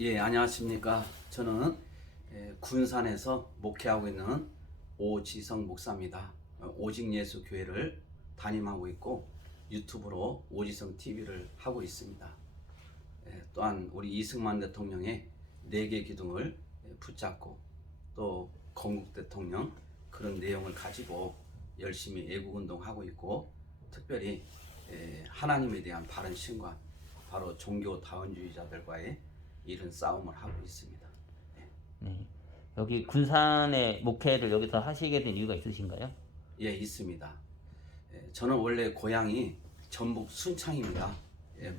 예, 안녕하십니까. 저는 군산에서 목회하고 있는 오지성 목사입니다. 오직예수교회를 담임하고 있고 유튜브로 오지성 TV를 하고 있습니다. 또한 우리 이승만 대통령의 4개 기둥을 붙잡고 또 건국 대통령 그런 내용을 가지고 열심히 애국운동하고 있고 특별히 하나님에 대한 바른 신관, 바로 종교 다원주의자들과의 이런 싸움을 하고 있습니다. 네. 여기 군산의 목회를 여기서 하시게 된 이유가 있으신가요? 예, 있습니다. 저는 원래 고향이 전북 순창입니다.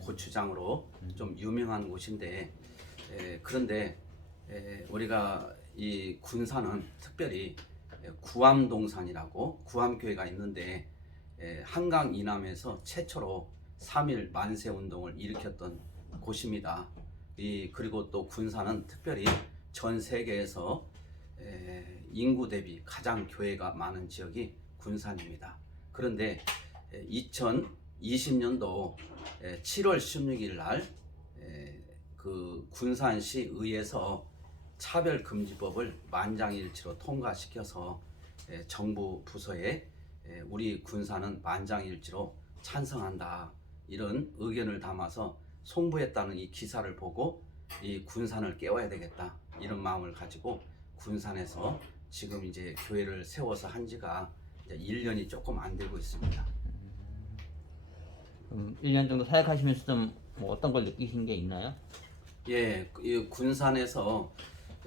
고추장으로 좀 유명한 곳인데 그런데 우리가 이 군산은 특별히 구암동산이라고 구암교회가 있는데 한강 이남에서 최초로 3.1 만세운동을 일으켰던 곳입니다. 그리고 또 군산은 특별히 전 세계에서 인구 대비 가장 교회가 많은 지역이 군산입니다. 그런데 2020년도 7월 16일 날 그 군산시 의회에서 차별금지법을 만장일치로 통과시켜서 정부 부서에 우리 군산은 만장일치로 찬성한다 이런 의견을 담아서 송부했다는 이 기사를 보고 이 군산을 깨워야 되겠다 이런 마음을 가지고 군산에서 지금 이제 교회를 세워서 한 지가 이제 1년이 조금 안 되고 있습니다. 1년 정도 사역하시면서 좀 뭐 어떤 걸 느끼신 게 있나요? 예, 이 군산에서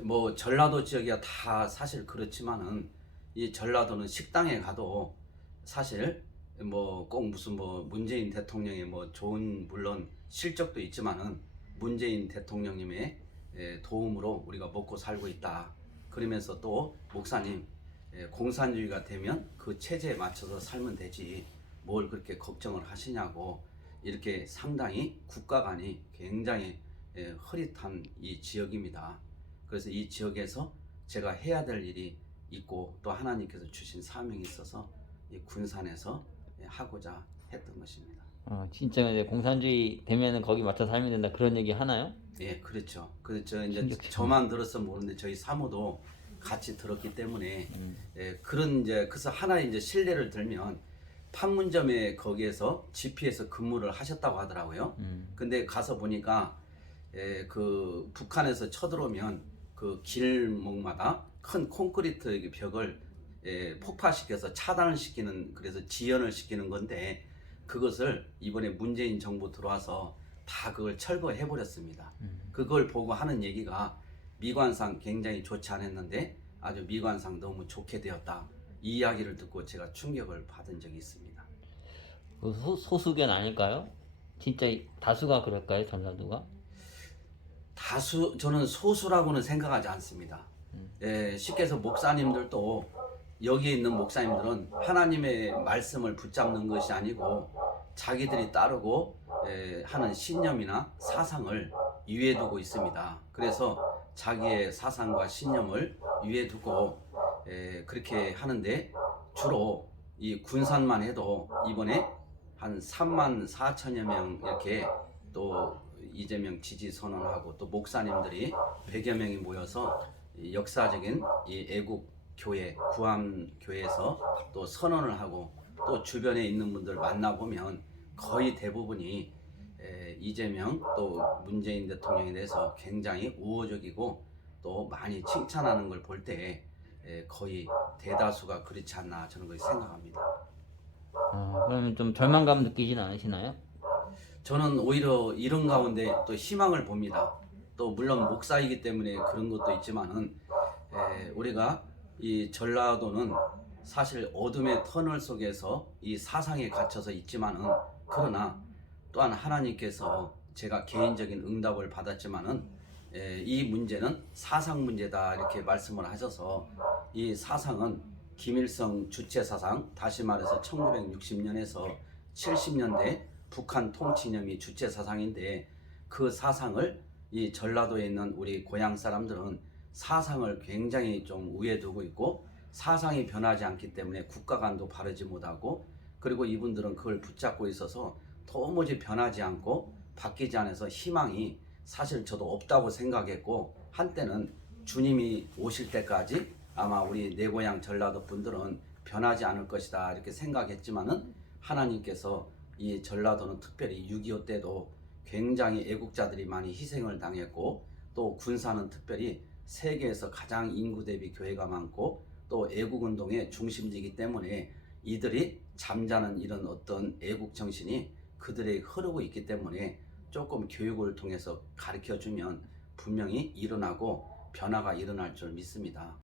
뭐 전라도 지역이야 다 사실 그렇지만은 이 전라도는 식당에 가도 사실 뭐 꼭 무슨 뭐 문재인 대통령의 뭐 좋은 물론 실적도 있지만은 문재인 대통령님의 도움으로 우리가 먹고 살고 있다. 그러면서 또 목사님 공산주의가 되면 그 체제에 맞춰서 살면 되지 뭘 그렇게 걱정을 하시냐고 이렇게 상당히 국가 간이 굉장히 흐릿한 이 지역입니다. 그래서 이 지역에서 제가 해야 될 일이 있고 또 하나님께서 주신 사명이 있어서 이 군산에서 하고자 했던 것입니다. 진짜 이제 공산주의 되면은 거기 맞춰 살면 된다 그런 얘기 하나요? 예, 그렇죠. 그렇죠. 이제 신기하다. 저만 들어서 모르는데 저희 사모도 같이 들었기 때문에 그런 이제 그래서 하나 이제 신뢰를 들면 판문점에 거기에서 GP에서 근무를 하셨다고 하더라고요. 근데 가서 보니까 그 북한에서 쳐들어오면 그 길목마다 큰 콘크리트 벽을 폭파시켜서 차단을 시키는 그래서 지연을 시키는 건데 그것을 이번에 문재인 정부 들어와서 다 그걸 철거해 버렸습니다. 그걸 보고 하는 얘기가 미관상 굉장히 좋지 않았는데 아주 미관상 너무 좋게 되었다. 이 이야기를 듣고 제가 충격을 받은 적이 있습니다. 그 소수견 아닐까요? 진짜 다수가 그럴까요, 전라도가? 저는 소수라고는 생각하지 않습니다. 쉽게 해서 목사님들도 여기 있는 목사님들은 하나님의 말씀을 붙잡는 것이 아니고 자기들이 따르고 하는 신념이나 사상을 위에 두고 있습니다. 그래서 자기의 사상과 신념을 위에 두고 그렇게 하는데 주로 이 군산만 해도 이번에 한 3만 4천여 명 이렇게 또 이재명 지지 선언하고 또 목사님들이 100여 명이 모여서 이 역사적인 이 애국 교회 구암교회에서 또 선언을 하고 또 주변에 있는 분들 만나보면 거의 대부분이 이재명 또 문재인 대통령에 대해서 굉장히 우호적이고 또 많이 칭찬하는 걸 볼 때 거의 대다수가 그렇지 않나 저는 그렇게 생각합니다. 그러면 좀 절망감 느끼진 않으시나요? 저는 오히려 이런 가운데 또 희망을 봅니다. 또 물론 목사이기 때문에 그런 것도 있지만은 우리가 이 전라도는 사실 어둠의 터널 속에서 이 사상에 갇혀서 있지만은 그러나 또한 하나님께서 제가 개인적인 응답을 받았지만은 이 문제는 사상 문제다 이렇게 말씀을 하셔서 이 사상은 김일성 주체 사상 다시 말해서 1960년에서 70년대 북한 통치념이 주체 사상인데 그 사상을 이 전라도에 있는 우리 고향 사람들은 사상을 굉장히 좀 우에 두고 있고 사상이 변하지 않기 때문에 국가 간도 바르지 못하고 그리고 이분들은 그걸 붙잡고 있어서 도무지 변하지 않고 바뀌지 않아서 희망이 사실 저도 없다고 생각했고, 한때는 주님이 오실 때까지 아마 우리 내 고향 전라도 분들은 변하지 않을 것이다 이렇게 생각했지만은, 하나님께서 이 전라도는 특별히 6.25 때도 굉장히 애국자들이 많이 희생을 당했고, 또 군사는 특별히 세계에서 가장 인구 대비 교회가 많고 또 애국운동의 중심지이기 때문에 이들이 잠자는 이런 어떤 애국 정신이 그들에게 흐르고 있기 때문에 조금 교육을 통해서 가르쳐 주면 분명히 일어나고 변화가 일어날 줄 믿습니다.